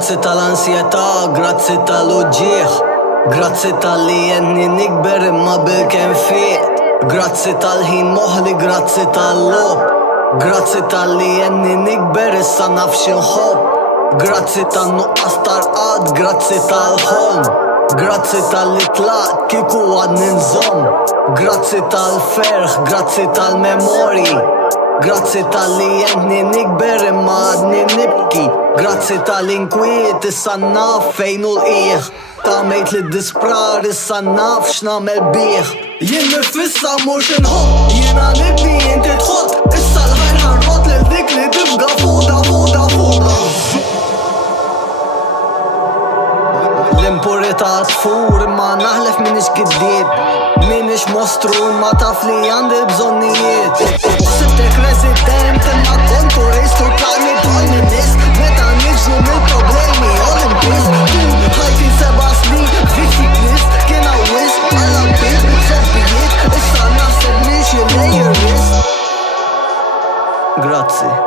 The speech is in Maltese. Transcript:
Grazzi tal-ansjetà, grazzi tal-uġieħ, grazzi tal-li jenni nikber imma bil-kem fiq. Grazzi tal-ħin moħli, grazzi tal-lob, grazzi tal-li jenni nikber issa nafx inħobb. Grazzi tal-nuqqas tarqad, grazzi tal-ħolm, grazzi tal-li tlaqt kiku għad ninżom. Grazzi tal-ferħ, grazzi tal-memori, grazzi tal-li jenni nikber imma għadni nibki. Grazzi tal-inkwiet issa naf fejn u l-qiegħ, tamejt li disprar issa naf x'namel bih. Jien nifissa mhux inħobb, jiena nibni inti tħodd, issa l-ħajr ħarrot lil dik li tibqa' fuda. L-impurità tfur imma naħlef minix kiddieb, minix mostru imma taf li għandi bżonnijiet. Sibtek resident imma kontu rejstu tlaqni bħal min-nies, meta nifżu mill-problemi all in peace. Ħajti 7 snin f'dik nis kien għawis għalla bit zobbijiet, issa naħseb nix jillejjer nis. Grazzi.